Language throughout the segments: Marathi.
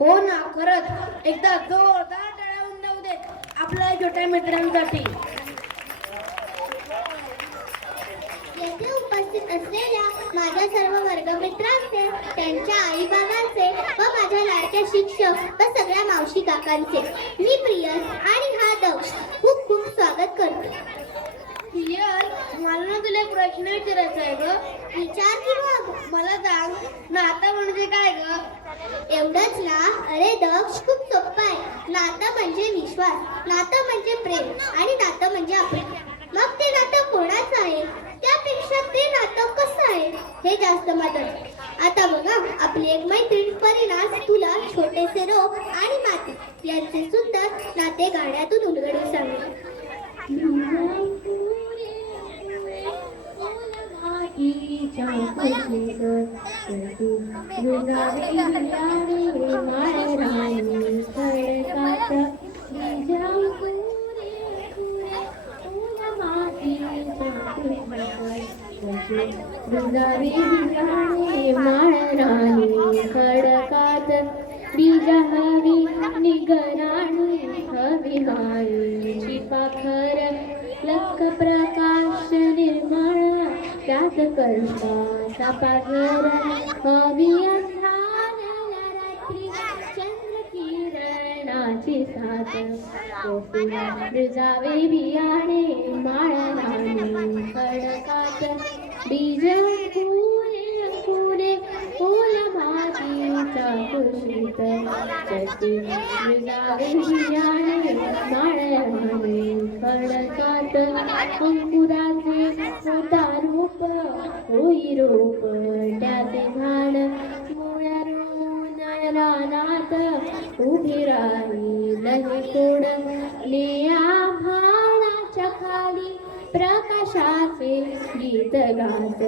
हो ना, खरंच एकदा जोरदार टाळ्या होऊन जाऊ दे आपल्या छोट्या मित्रांसाठी. येथे उपस्थित असलेल्या माझ्या सर्व वर्गमित्रांचे, त्यांच्या आई बाबांचे व माझ्या लाडक्या शिक्षक व सगळ्या मावशी काकांचे मी प्रियल आणि हा दक्ष खूप खूप स्वागत करते. प्रियल, मला ना तुला एक प्रश्न विचारायचा आहे ग. विचार की मग. मला सांग, नातं म्हणजे काय ग? एवढंच ना? अरे दक्ष, खूप सोपं आहे. नातं म्हणजे विश्वास, नातं म्हणजे प्रेम आणि नातं म्हणजे आपले. मग ते नातं कोणाचं आहे, त्यापेक्षा ते नातं कसं आहे हे जास्त महत्त्वाचं. आता बघा, आपली एक मैत्रीण परिणास तुला छोटेसे रोप आणि माती यांचे सुंदर नाते गाड्यातून उलगडून सांगते. खडकात बीजा हवी निगराणी हवी माळीची पाखर लख प्रकाश निर्मळ त्यात कल्पाचा पाझर हवी अंधारल्या रात्री चंद्र किरणाची साथ जावे बियाणे माळराणी खडकात बीज फुले फुले फुल मातीचा कुशीत चटी जावे बियाणे माळराणी खडकात अंकुराचे मोठा रूप होई रोप त्याचे झाड मुळ्यारून रानात उभी राहील हे तोड निळ्या भाळाच्या खाली प्रकाशाचे गीत गात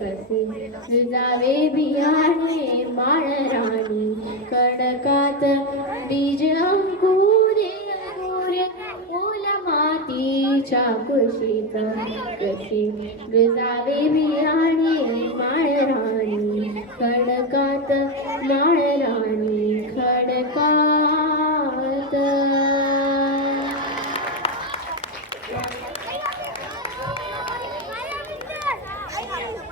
कसे जावे बियाणे माळराणी खडकात बीज अंकुरे अंकुरे ओल मातीच्या कुशीत कसे जावे बियाणे माळराणी खडकात माळराणी खडकात.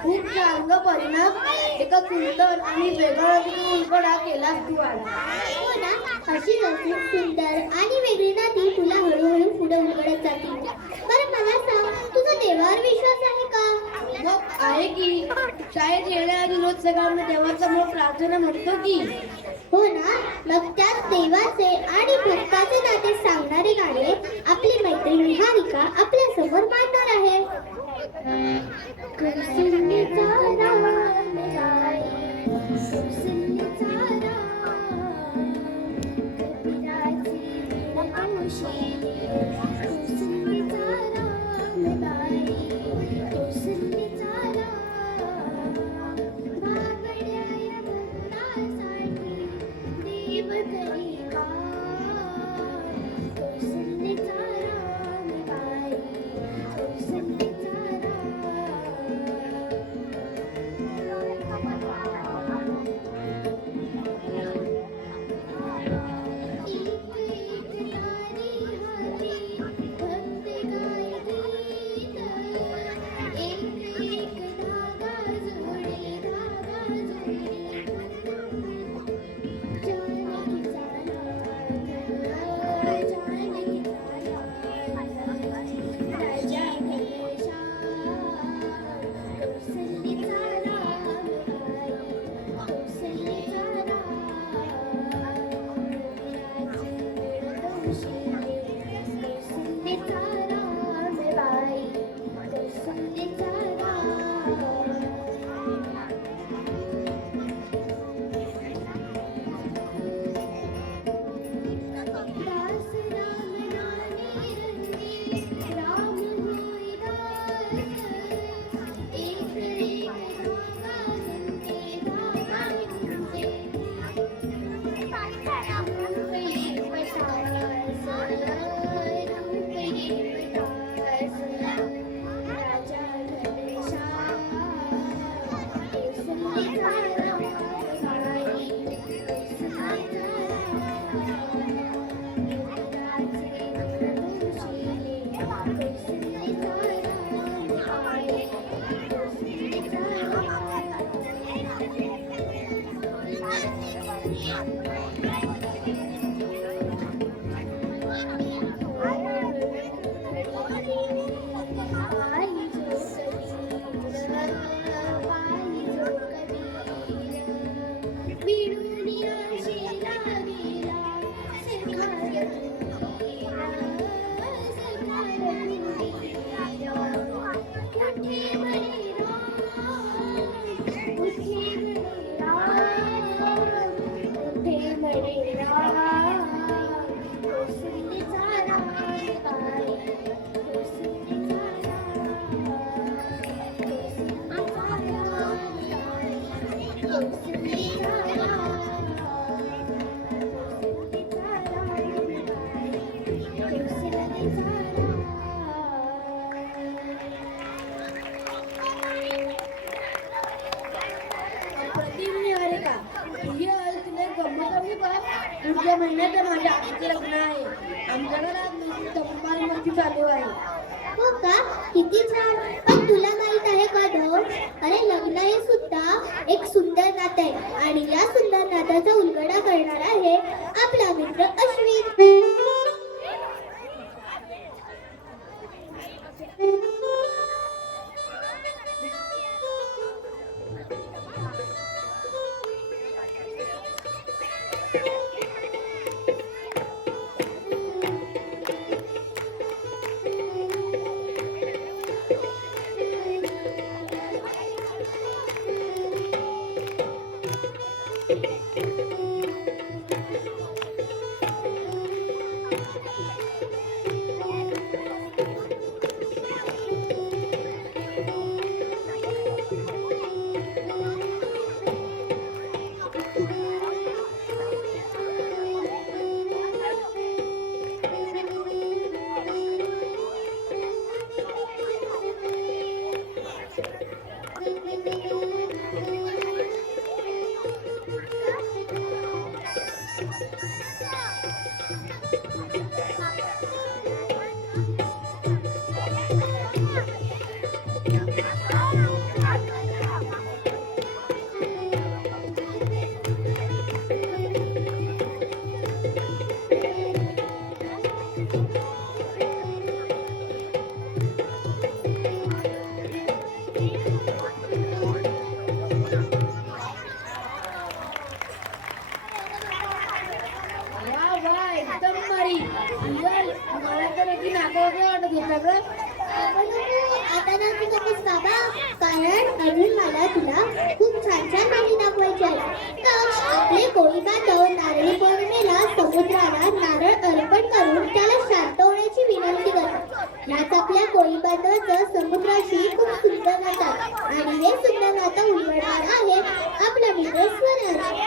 खूप चांगलं परिणाम, एका सुंदर आणि वेगळा उलगडा केलास तू आज. हो ना, अशी सुंदर आणि वेगळी नाती तुला हळूहळू पुढे उलगडत जातील. बरं मला सांग, तुझा देवावर विश्वास आहे का? मग आहे की. शाळेत येण्याआधी रोज सकाळी देवासमोर प्रार्थना म्हणतो की. हो ना, मग त्याच देवाचे आणि भक्ताचे नाते सांगणारे गाणे आपली मैत्रीण निहारिका आपल्या समोर मांडणार आहे. पुढच्या महिन्यात माझ्या आजीचं लग्न आहे. आमच्या घरात धम्मालमस्ती चालू आहे. हो का? किती छान. पण तुला माहित आहे का दक्ष, अरे लग्न हे सुद्धा एक सुंदर नातं आहे आणि या सुंदर नात्याचा उलगडा करणार आहे आपला मित्र अश्विन. आता नक्की नकोस बाबा, कारण अजून मला तुला खूप छान छान माहिती दाखवायची आहे. तर आपले कोळी बांधव नारळी पौर्णिमेला समुद्राला नारळ अर्पण करून त्याला शांत होण्याची विनंती करतात. याच आपल्या कोळी बांधवाचं समुद्राशी खूप सुंदर नातं आणि हे सुंदर नातं उलगडणार आहे आपला मित्र स्वराज.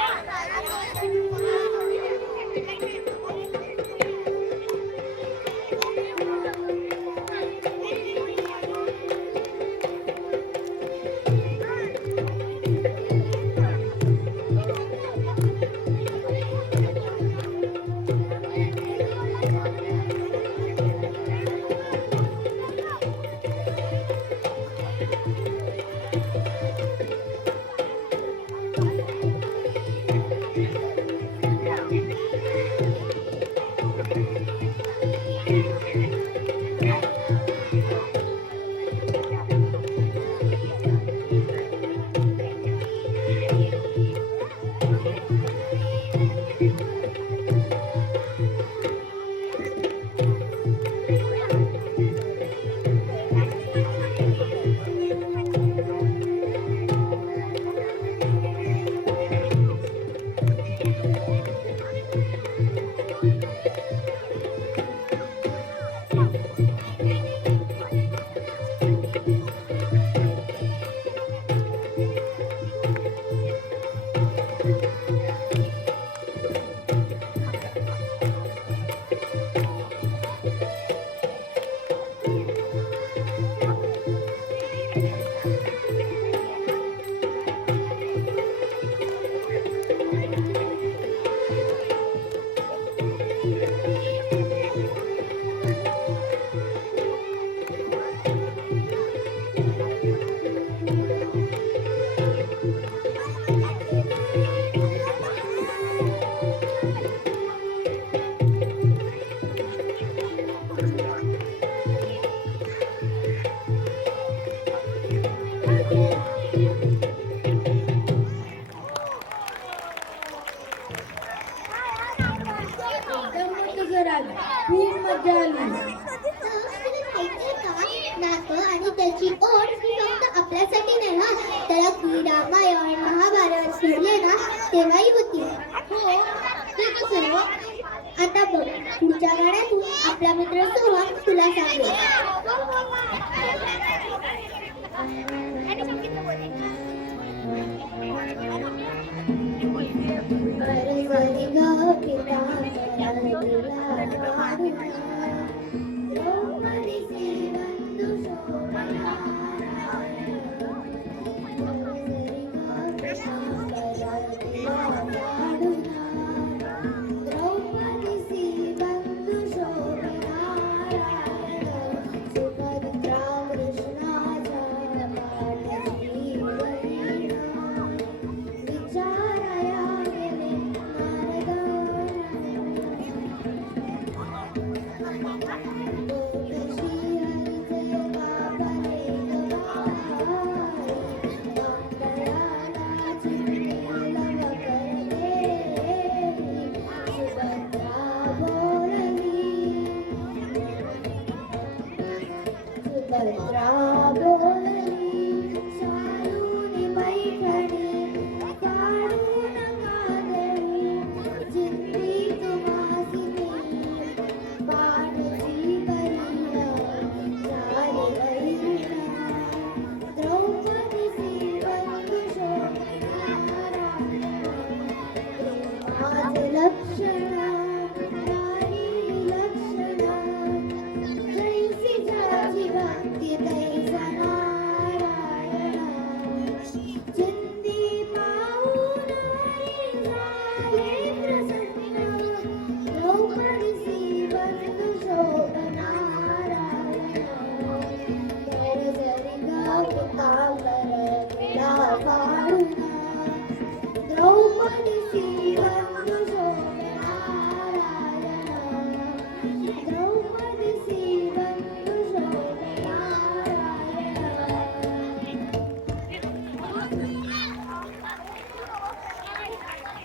एकदम मस्त सर आज खूप मजा आली. नातं आणि त्याची ओढ ही फक्त आपल्यासाठी नाही ना, त्याला की रामायण महाभारत घडले ना तेव्हाही होती. हो ते कसं हो? आता बघ, पुढच्या गाण्यातून आपला मित्र सोहम तुला सांगेल.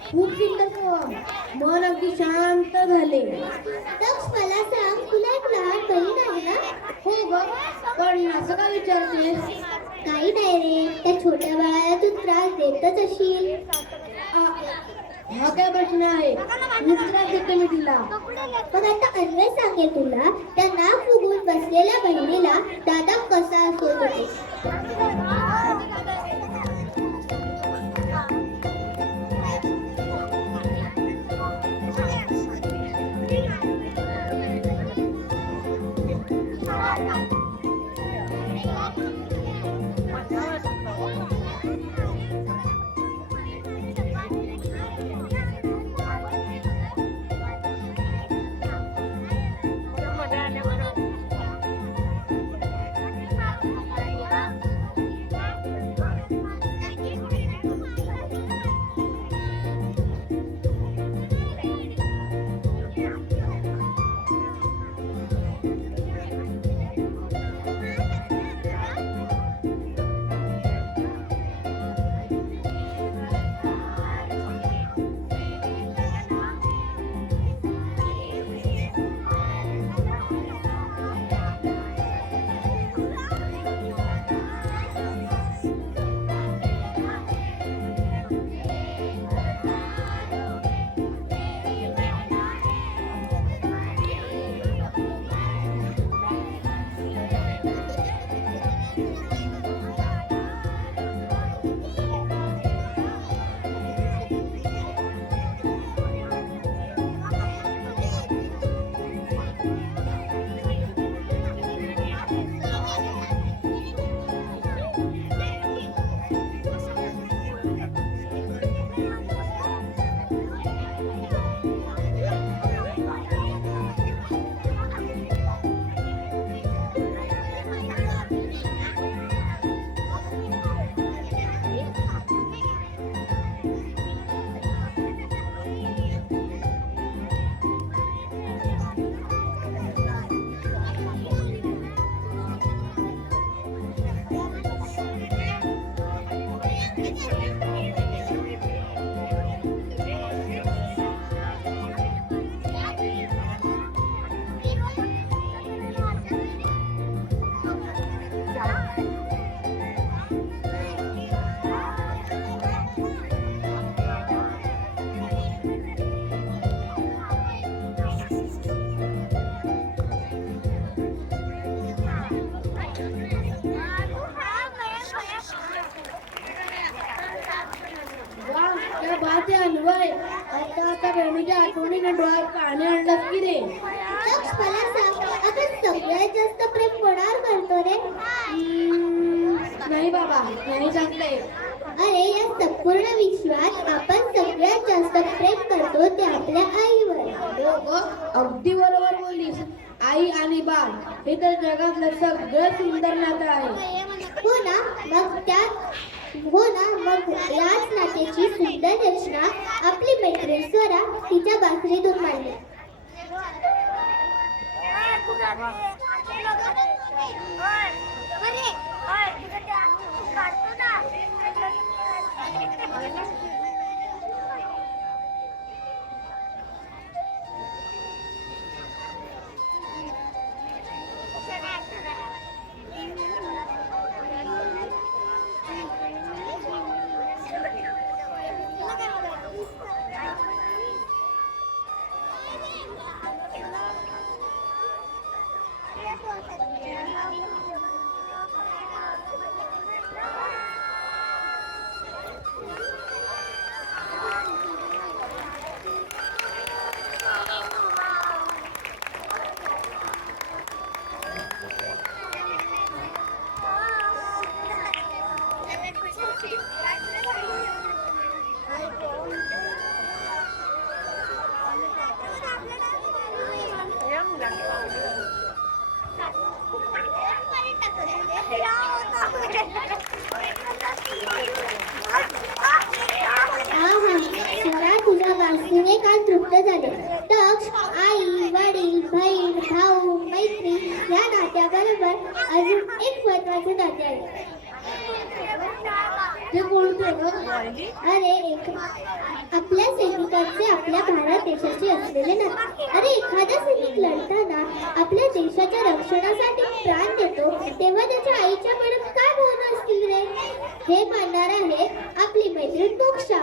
खूप सुंदर पोहम. मन अगदी शांत झाले. दक्ष, मला सांग, तुला एक लहान बहीण आहे ना? हो ग, पण असं का विचारतेस? काही नाही रे, त्या छोट्या बाळाला तू त्रास देतच असशील. हा काय प्रश्न आहे? खूप त्रास देते मी तिला. मग आता अन्वय सांगेल तुला, त्या नाक फुगून बसलेल्या बहिणीला दादा कसा असतो ते. बहिणीच्या आठवणीने डोळ्यात पाणी आणलं की रे. दक्ष मला सांग, आपण सगळ्यात जास्त प्रेम कोणावर करतो रे? नाही बाबा, नाही सांगते. अरे या संपूर्ण विश्वात आपण सगळ्यात जास्त प्रेम करतो ते आपल्या आईवर. हो ग, अगदी बरोबर बोललीस. आई आणि बाळ हे तर जगातलं सगळं सुंदर नातं आहे. हो ना, मग याच नात्याची सुंदर रचना आपली मैत्रीण स्वरा तिच्या बासरीतून मांडली. स्वरा तुझ्या बासरीने काल तृप्त झाले. दक्ष, आई, वडील, बहीण, भाऊ, मैत्री या नात्याबरोबर अजून एक महत्वाचे नाते आहे. ते कोणते ग? अरे आपल्या सैनिकांचे आपल्या भारत देशाशी असलेले नाते. अरे एखादा सैनिक लढताना आपल्या देशाच्या रक्षणासाठी प्राण देतो तेव्हा त्याच्या आईच्या मनात काय भावना असतील रे? हे मानणार आहे आपली मैत्रीण मोक्षा.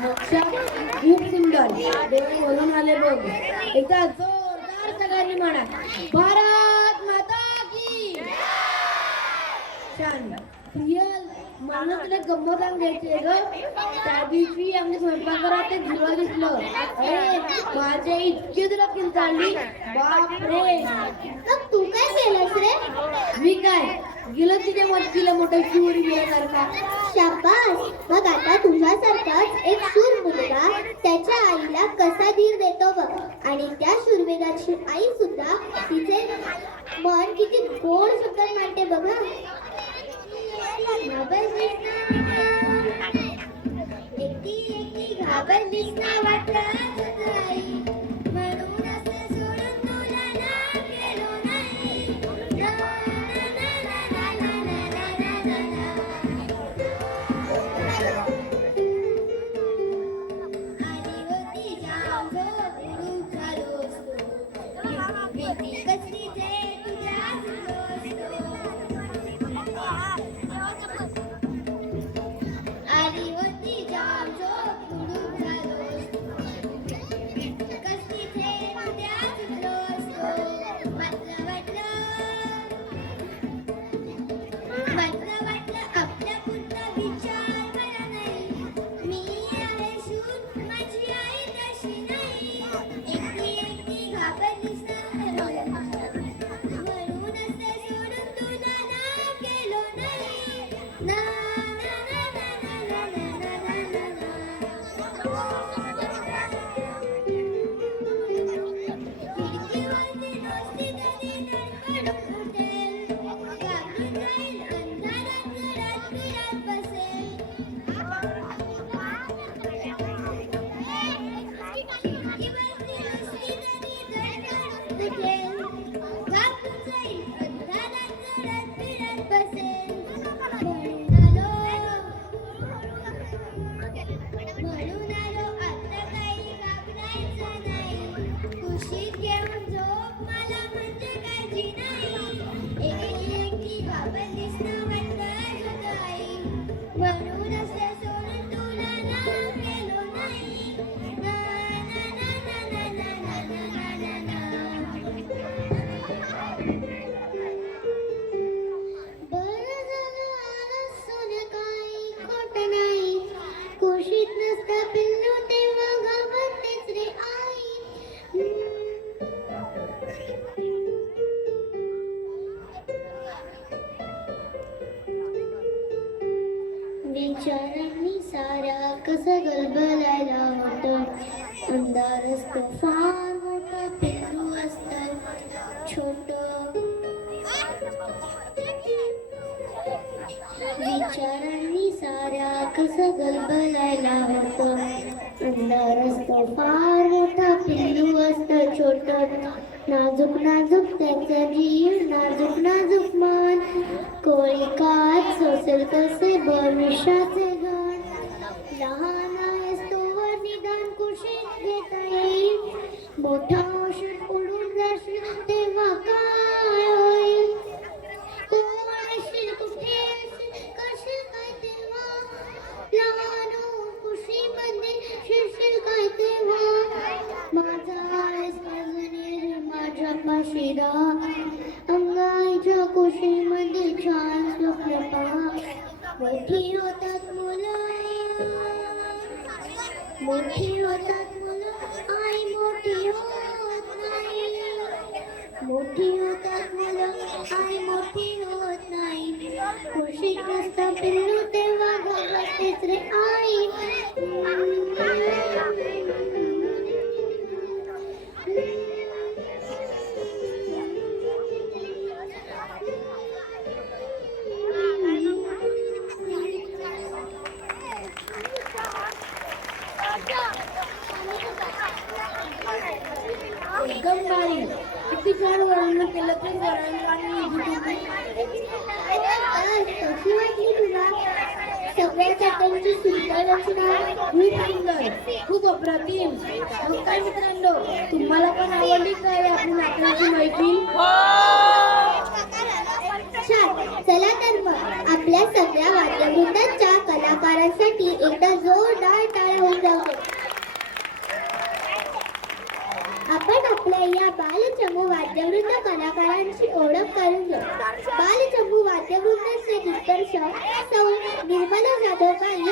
मोक्षा खूप सुंदर. देव बोलून आले बघ. एकदा जोरदार सगळ्यांनी म्हणा, भारत माता की. छान. रियल मला तुला गंमत सांगायची ग. त्या दिवशी आमच्या स्वयंपाकघरात ते झुला दिसलं. अरे माझ्या इतकी तुला किंचाळली, बापरे. मग तू काय केलंस रे? मी काय गेलो तिच्या मदतीला मोठं शिवरी मिळासारखा. शाबास. मग आता तुझ्यासारखाच एक शूर मुलगा त्याच्या आईला कसा धीर देतो बघ. आणि त्या शूरवीराची आई सुद्धा तिचे मन किती गोड शब्दात मांडते बघा. एकटी घाबरलीस ना वाटलं आई, म्हणून असं सोडून तुला ना गेलो नाही. ला ला ला ला ला ला ला ला ला. विचारांनी साऱ्या कसं गलबलायला होतं. अंधार असतो फार मोठा पिल्लू असतं छोट. विचारांनी साऱ्या कसं गलबलायला होतं. अंधार असतो फार मोठा पिल्लू असतं छोट. नाजूक नाजूक त्याचा जीव नाजूक नाजूक मान. कोळी कात सोसेल कसे भविष्याचे घण. लहान आहेस तोवर निदान कुशीत घेता येईल. मोठा औषध उडून जाशील तेव्हा काय होईल. कोण असशील कुठे असशील कशील काय तेव्हा. लहान कुशीमध्ये शिरशील काय तेव्हा. माझा आहेस अजूनही माझ्या पाशी राहा. अंगाईच्या कुशीमध्ये छान स्वप्न पहा. मोठी होतात मुलं मोठी होतात मुलं आई मोठी होत नाही. मोठी होतात मुलं आई मोठी होत नाही. कुशीत नसतं पिल्लू तेव्हा घाबरतेच रे आई. एकदम भारी. किती छान वर्णन केलं ते सरांनी. कशी वाटली तुला सगळ्या चटणीची सुंदर रचना. खूप सुंदर, खूप अप्रतिम. मग काय मित्रांनो, तुम्हाला पण आवडली काय आपली नाटकाची मैफिल? छान. चला तर मग आपल्या सगळ्या वाद्यवृंदाच्या कलाकारांसाठी एकदा जोरदार टाळ्या होऊन जाऊ दे. आपण आपल्या या बालचमू वाद्यवृंद कलाकारांची ओळख करून घेऊ. बालचमू वाद्यवृंदाचे दिग्दर्शक सौ निर्मला जाधवबाई,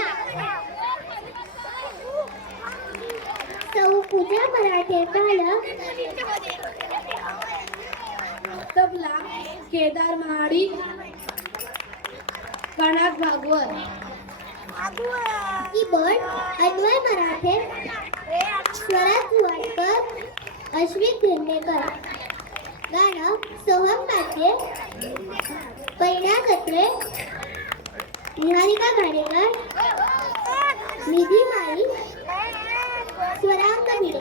सौ पूजा मराठे पालक, तबला केदार महाडिक, कणाक भागवत, कीबोर्ड अन्वय मराठे, स्वराज वाडकर, अश्विन धिरनेकर. गाणं सोहम काटे, पैना कत्रे, निहारिका घाणेकर, निधी माळी, स्वरांग भिडे.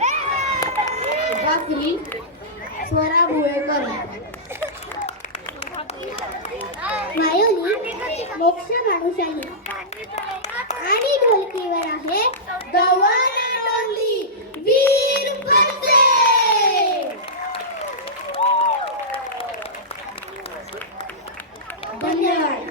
भाकरी स्वरा भुळेकर. वायोलिन मोक्ष भानुशाली आणि ढोलकीवर आहे The one and only वीर फडसे. धन्यवाद.